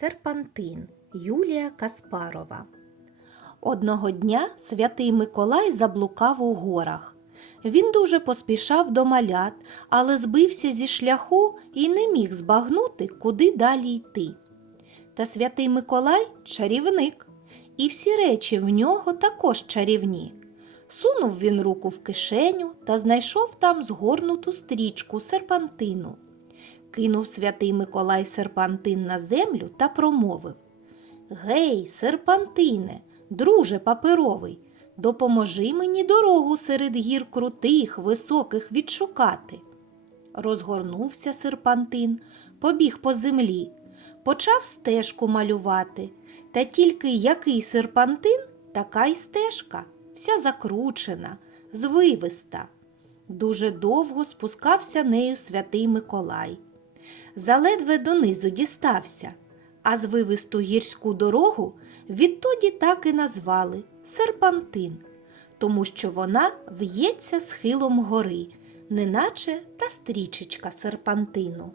Серпантин Юлія Каспарова. Одного дня святий Миколай заблукав у горах. Він дуже поспішав до малят, але збився зі шляху і не міг збагнути, куди далі йти. Та святий Миколай чарівник, і всі речі в нього також чарівні. Сунув він руку в кишеню та знайшов там згорнуту стрічку серпантину. Кинув святий Миколай серпантин на землю та промовив Гей, серпантине, друже паперовий, допоможи мені дорогу серед гір крутих, високих відшукати. Розгорнувся серпантин, побіг по землі, почав стежку малювати. Та тільки який серпантин, така й стежка, вся закручена, звивиста. Дуже довго спускався нею святий Миколай. Заледве донизу дістався, а звивисту гірську дорогу відтоді так і назвали серпантин, тому що вона в'ється схилом гори, неначе та стрічечка серпантину.